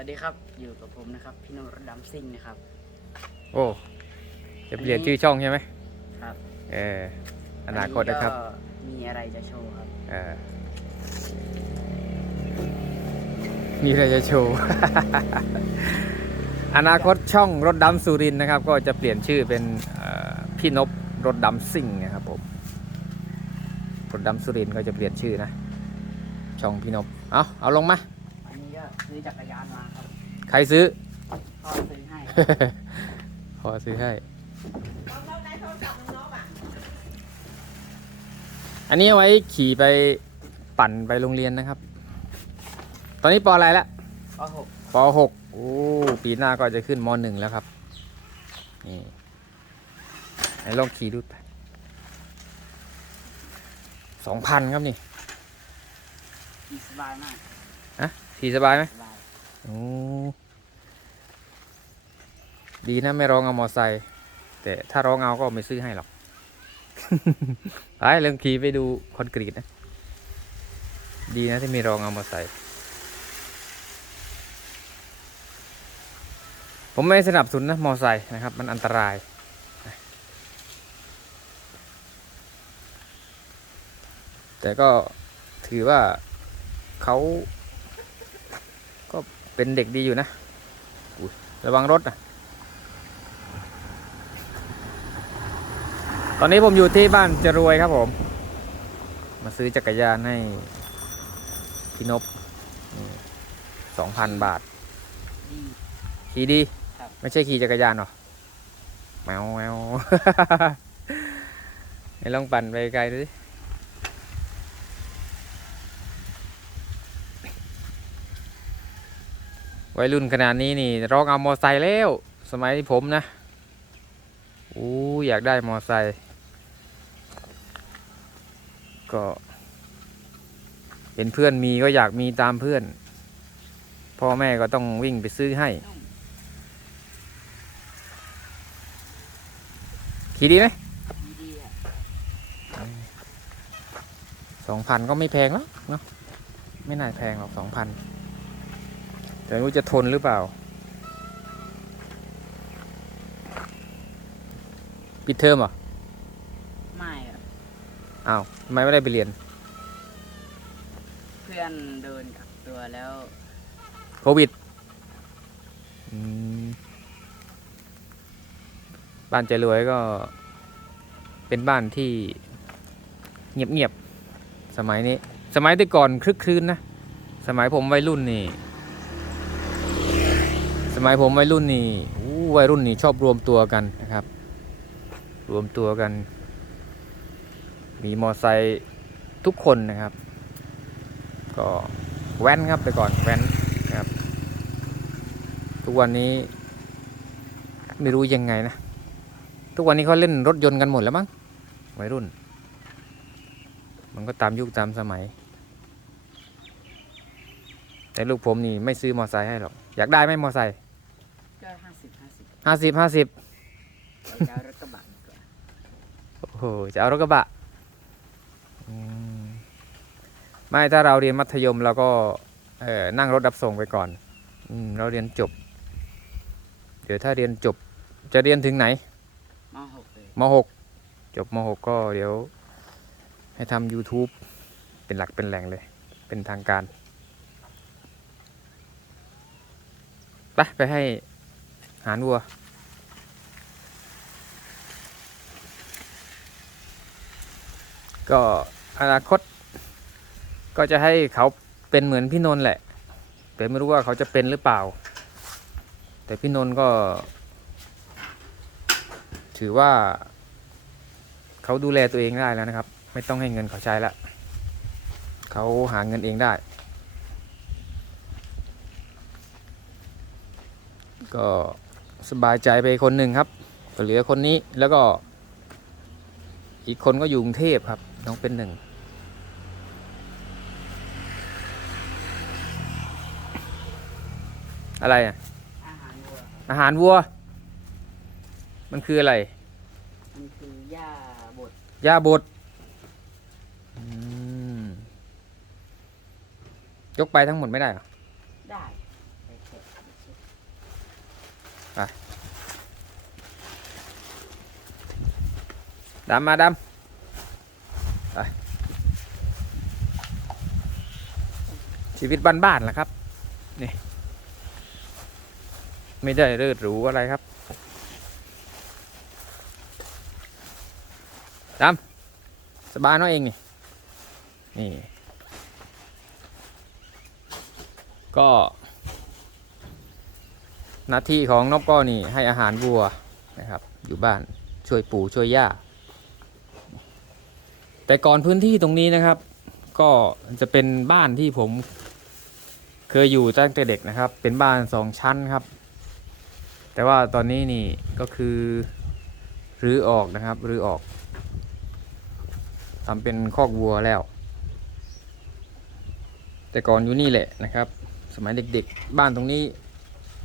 วัสดีครับ อยู่กับผมนะครับ พี่โนรถดำซิ่งนะครับ โอ้จะเปลี่ยนชื่อช่องใช่ไหมครับ เอออนาคตนะครับวัก็มีอะไรจะโชว์ครับเออมีอะไรจะโชว์ อนาคตช่องรถดำสุรินทร์นะครับ ก็จะเปลี่ยนชื่อเป็นเอ่อพี่นบรถดำซิ่งนะครับผมรถดำสุรินทร์ก็จะเปลี่ยนชื่อนะ ช่องพี่นบ เอาเอาลงมาวันนี้ก็ ซื้อจักรยานมาครับใครซื้อ พ่อซื้อให้ พอซื้อให้ อันนี้เอาไว้ขี่ไปปั่นไปโรงเรียนนะครับ ตอนนี้ปออะไรละพ่อหกปหกโอ้ปีหน้าก็จะขึ้นมหนึ่งแล้วครับ นี่ไหนลองขี่ดูไปสองพันครับนี่ขี่สบายมาก ขี่สบายไหมสบายโอ้ดีนะไม่ร้องเอามอไซค์แต่ถ้าร้องเอาก็ไม่ซื้อให้หรอก ไปเริ่มขี่ไปดูคอนกรีตนะ ดีนะที่มีรองเอามอไซค์ผมไม่สนับสนุนนะมอไซค์นะครับ มันอันตราย แต่ก็ถือว่าเขาก็ เป็นเด็กดีอยู่นะอุ๊ยระวังรถนะตอนนี้ผมอยู่ที่บ้านจะรวยครับผม มาซื้อจักรยานให้พี่นบสองพันบาทดีขี่ดีครับไม่ใช่ขี่จักรยานหรอแมวแมวให้ลองปั่นไปไกลดูสิ วัยรุ่นขนาดนี้นี่ร้องเอามอไซค์แล้ว สมัยผมนะอู้อยากได้มอไซค์ก็เห็นเพื่อนมีก็อยากมีตามเพื่อน พ่อแม่ก็ต้องวิ่งไปซื้อให้ ขี่ดีไหมสองพันก็ไม่แพงหรอกเนาะไม่น่าแพงหรอกสองพัน แต่ไม่รู้จะทนหรือเปล่า ปิดเทอมเหรอ ไม่อะอ้าวทำไมไม่ได้ไปเรียน เพื่อนเดินกักตัวแล้วโควิดอืมบ้านใจรวยก็ เป็นบ้านที่เงียบๆ สมัยนี้ สมัยแต่ก่อนคลึกคลืนนะ สมัยผมวัยรุ่นนี่ส มัยผมวัยรุ่นนี่วัยรุ่นนี่ชอบรวมตัวกันนะครับ รวมตัวกัน มีมอไซค์ทุกคนนะครับ ก็แว้นครับแต่ก่อนแว้นนะครับ ทุกวันนี้ ไม่รู้ยังไงนะ ทุกวันนี้เขาเล่นรถยนต์กันหมดแล้วมั้งวัยรุ่น มันก็ตามยุคตามสมัย แต่ลูกผมนี่ไม่ซื้อมอไซค์ให้หรอก อยากได้ไหมมอไซค์ ห้าสิบห้าสิบจะเอารถกระบะโอ้โหจะเอารถกระบะไม่ถ้าเราเรียนมัธยมเราก็เออนั่งรถรับส่งไปก่อนอมเราเรียนจบ เดี๋ยวถ้าเรียนจบ จะเรียนถึงไหนมหกเลยม .6 จบม .6 ก็เดี๋ยว ให้ทำ YouTube เป็นหลักเป็นแหล่งเลย เป็นทางการไปไปให้หารวัว ก็อนาคต ก็จะให้เขาเป็นเหมือนพี่นนท์แหละ แต่ไม่รู้ว่าเขาจะเป็นหรือเปล่า แต่พี่นนท์ก็ ถือว่าเขาดูแลตัวเองได้แล้วนะครับ ไม่ต้องให้เงินเขาใช้ละเขาหาเงินเองได้ ก็สบายใจไปคนหนึ่งครับเหลือคนนี้แล้วก็อีกคนก็อยู่กรุงเทพครับ น้องเป็นหนึ่งอะไรอะอาหารวัว มันคืออะไรมันคือหญ้าบดหญ้าบดยกไปทั้งหมดไม่ได้เหรอ ได้ไปเถอะดำมาดำ ชีวิตบ้านๆแหละครับ นี่ ไม่ได้เลิศหรูอะไรครับดำสบายน้อยเองนี่ นี่ ก็ หน้าที่ของนกก็นี่ให้อาหารวัวนะครับ อยู่บ้านช่วยปู่ช่วยย่า แต่ก่อนพื้นที่ตรงนี้นะครับ ก็จะเป็นบ้านที่ผม เคยอยู่ตั้งแต่เด็กนะครับ เป็นบ้านสองชั้นครับ แต่ว่าตอนนี้นี่ก็คือรื้อออกนะครับรื้อออกทำเป็นคอกวัวแล้ว แต่ก่อนอยู่นี่แหละนะครับ สมัยเด็กๆ บ้านตรงนี้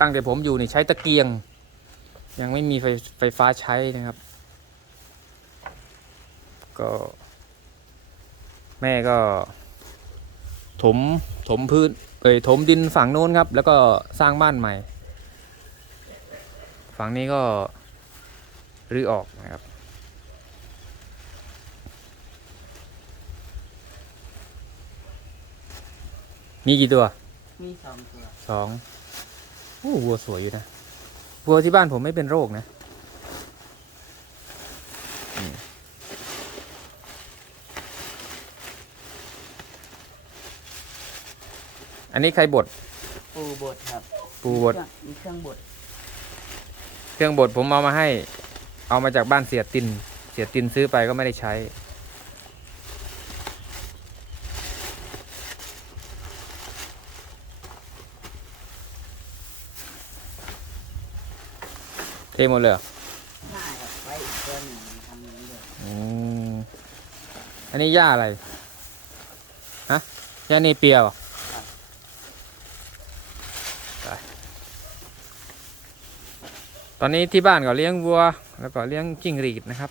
ตั้งแต่ผมอยู่นี่ใช้ตะเกียง ยังไม่มีไฟไฟฟ้าใช้นะครับ ก็ แม่ก็ ถมถมพื้น เอ้ยถมดินฝั่งโน้นครับ แล้วก็สร้างบ้านใหม่ ฝั่งนี้ก็รื้อออกนะครับ มีกี่ตัว มีสองตัวสองโอ้วัวสวยอยู่นะวัวที่บ้านผมไม่เป็นโรคนะ อันนี้ใครบด ปูบดครับปูบด มีเครื่องบดเครื่องบดผมเอามาให้ เอามาจากบ้านเสียติน เสียตินซื้อไปก็ไม่ได้ใช้ เทหมดเลยเหรอง่ายครับไว้อีกตัวหนึ่งทำอย่างนี้เลยอืมอันนี้หญ้าอะไร ฮะหญ้าเนเปียเหรอไป ตอนนี้ที่บ้านก็เลี้ยงวัว แล้วก็เลี้ยงจิ้งหรีดนะครับ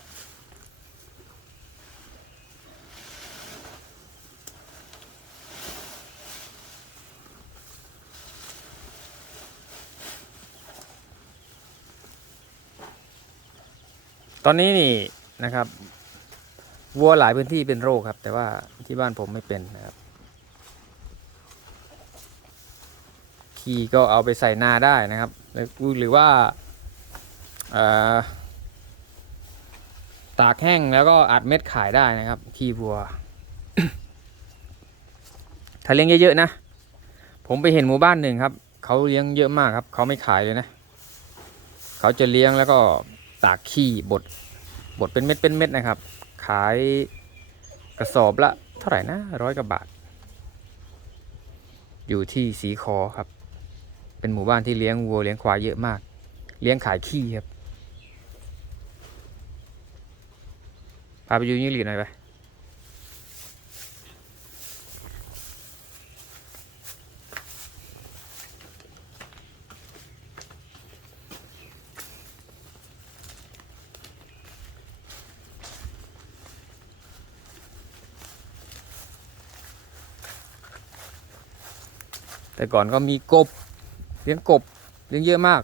ตอนนี้นี่นะครับวัวหลายพื้นที่เป็นโรคครับ แต่ว่าที่บ้านผมไม่เป็นนะครับขี้ก็เอาไปใส่นาได้นะครับหรือว่า ตากแห้งแล้วก็อัดเม็ดขายได้นะครับขี้วัว ถ้าเลี้ยงเยอะๆนะ ผมไปเห็นหมู่บ้านหนึ่งครับ เขาเลี้ยงเยอะมากครับ เขาไม่ขายเลยนะ เขาจะเลี้ยงแล้วก็ตากขี้บด บดเป็นเม็ดเป็นเม็ดนะครับ ขายกระสอบละเท่าไหร่นะร้อยกว่าบาท อยู่ที่สีคอครับ เป็นหมู่บ้านที่เลี้ยงวัวเลี้ยงควายเยอะมาก เลี้ยงขายขี้ครับ พาไปดูยี่หลีดหน่อยไปแต่ก่อนก็มีกบเลี้ยงกบเลี้ยงเยอะมาก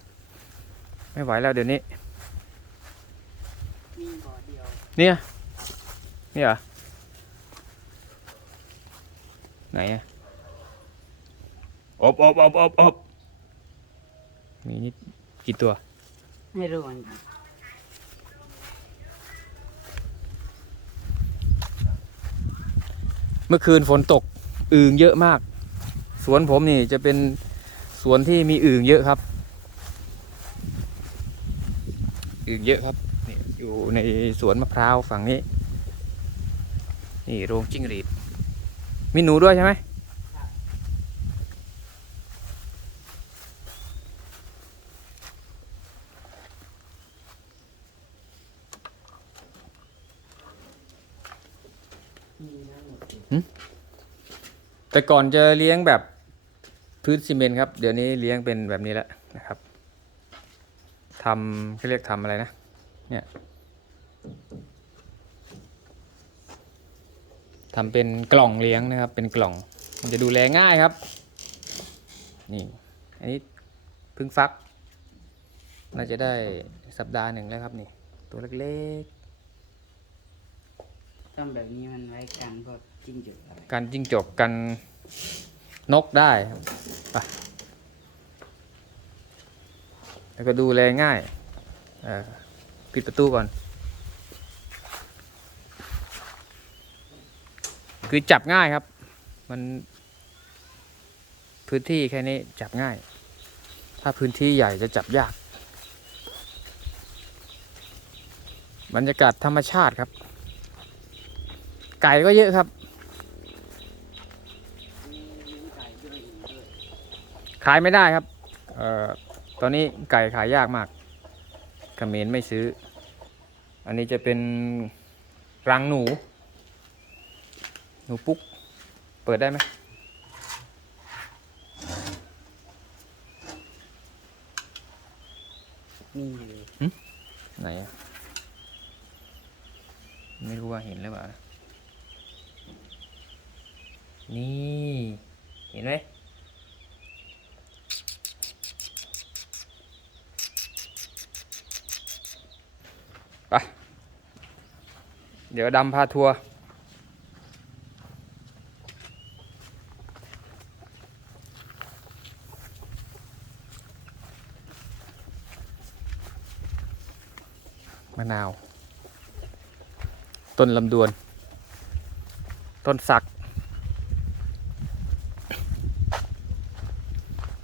ไม่ไหวแล้วเดี๋ยวนี้มีบ่อเดียวเนี่ยเนี่ยเหรอ ไหนอะอบอบอบอบอบมีนี่กี่ตัว ไม่รู้เหมือนกันเมื่อคืนฝนตกอึ่งเยอะมาก สวนผมนี่จะเป็นสวนที่มีอึ่งเยอะครับอึ่งเยอะครับนี่อยู่ในสวนมะพร้าวฝั่งนี้ นี่โรงจิ้งหรีด มีหนูด้วยใช่ไหมแต่ก่อนจะเลี้ยงแบบพื้นซีเมนต์ครับ เดี๋ยวนี้เลี้ยงเป็นแบบนี้แล้วนะครับทำเขาเรียกทำอะไรนะ เนี่ย ทำเป็นกล่องเลี้ยงนะครับ เป็นกล่อง มันจะดูแลง่ายครับ นี่ อันนี้เพึ่งฟัก น่าจะได้สัปดาห์หนึ่งแล้วครับนี่ ตัวเล็กทำแบบนี้มันไว้กันพวกจิ้งจกอะไรกันจิ้งจกกันนกได้ครับไปแล้วก็ดูแลง่ายเออปิดประตูก่อน คือจับง่ายครับ มัน พื้นที่แค่นี้จับง่าย ถ้าพื้นที่ใหญ่จะจับยาก บรรยากาศธรรมชาติครับ ไก่ก็เยอะครับ ขายไม่ได้ครับเอ่อตอนนี้ไก่ขายยากมากเขมรไม่ซื้อ อันนี้จะเป็นรังหนู หนูปุ๊ก เปิดได้ไหมนี่เลยไหนอะไม่รู้ว่าเห็นหรือเปล่านะนี่ เห็นไหมไป เดี๋ยวดำพาทัวร์ มะนาว ต้นลำดวน ต้นสัก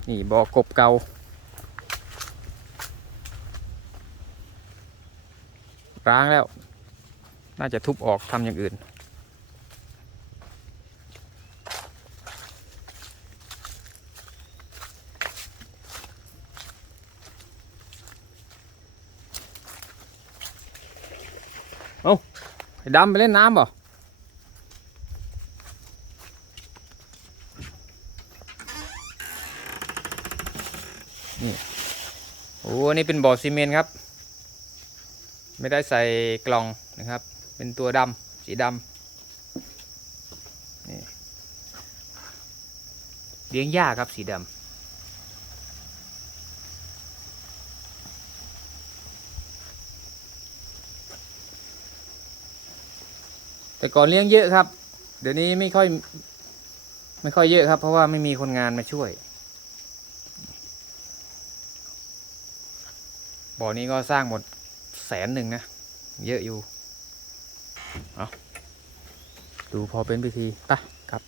นี่บ่อกบเการ้างแล้ว น่าจะทุบออกทำอย่างอื่น ไอ้ ดำไปเล่นน้ำเปล่นี่โอ้นี่เป็นบ่อซีเมนต์ครับ ไม่ได้ใส่กล่องนะครับ เป็นตัวดำสีดำเลี้ยงหญ้าครับสีดำ แต่ก่อนเลี้ยงเยอะครับ เดี๋ยวนี้ไม่ค่อย ไม่ค่อยเยอะครับ เพราะว่าไม่มีคนงานมาช่วย บ่อนี้ก็สร้างหมดแสนหนึ่งนะ เยอะอยู่ เอาดูพอเป็นพิธีไปครับ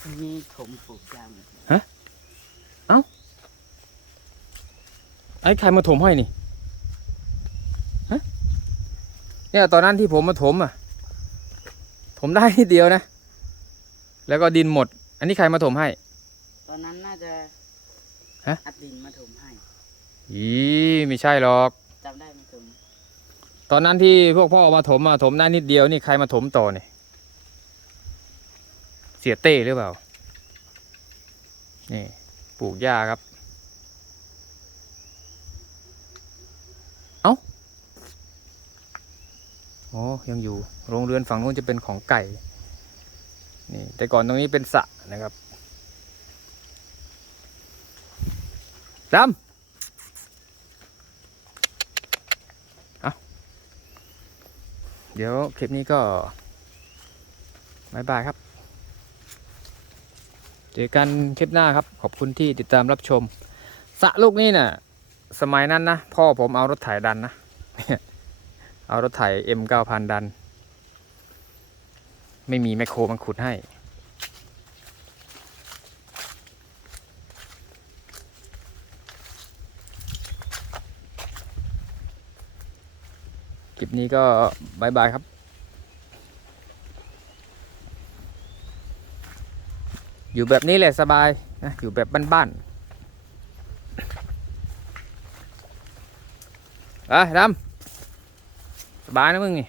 อันนี้ผมปลูกยางหมดไอ้ใครมาถมให้นี่ ฮะ เนี่ยตอนนั้นที่ผมมาถมอะถมได้นิดเดียวนะ แล้วก็ดินหมด อันนี้ใครมาถมให้ ตอนนั้นน่าจะฮะ อัดดินมาถมให้อีไม่ใช่หรอก จำได้ไหมถมตอนนั้นที่พวกพ่อมาถมมาถมได้นิดเดียวนี่ใครมาถมต่อเนี่ยเสียเต้หรือเปล่า นี่ปลูกหญ้าครับ เอ้า โอ้ยังอยู่ โรงเรือนฝั่งนู้นจะเป็นของไก่ นี่ แต่ก่อนตรงนี้เป็นสระนะครับดำเดี๋ยวคลิปนี้ก็บายบายครับ เจอกันคลิปหน้าครับ ขอบคุณที่ติดตามรับชม สะลูกนี้น่ะ สมัยนั้นนะ พ่อผมเอารถไถดันนะ เอารถไถ M 9000 ดัน ไม่มีแมคโครมาขุดให้ คลิปนี้ก็บายบายครับ อยู่แบบนี้แหละสบายนะอยู่แบบบ้านๆอะดำ บายนะมึงนี่